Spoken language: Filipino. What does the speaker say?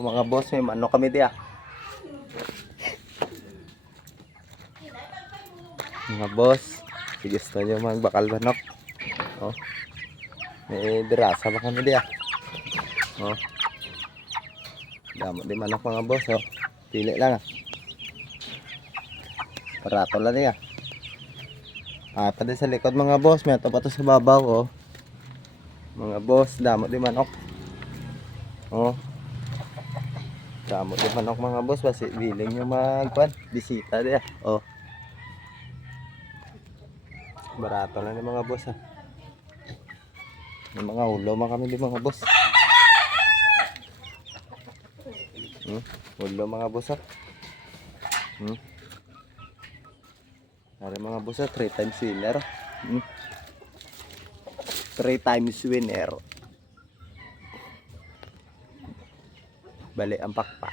O mga boss, may manok kami diya. Mga boss, gusto nyo magbakal manok. Oh. May dirasa ba kami diya? Oh. Damo di manok mga boss, oh. Pili lang ah. Parato lang niya. Ah, pa din sa likod mga boss, may ato pa to sa babaw, oh. Mga boss, damo di manok. Oh. Damo di manok mga boss, basi biling nyo magpan, bisita diya. Oh. Barato lang ni mga boss, ah. May mga ulo mga kami di mga boss. Ulo mga boss, ah. Para mga boss, ah, 3 times winner. 3 times winner. Bali ang pakpak.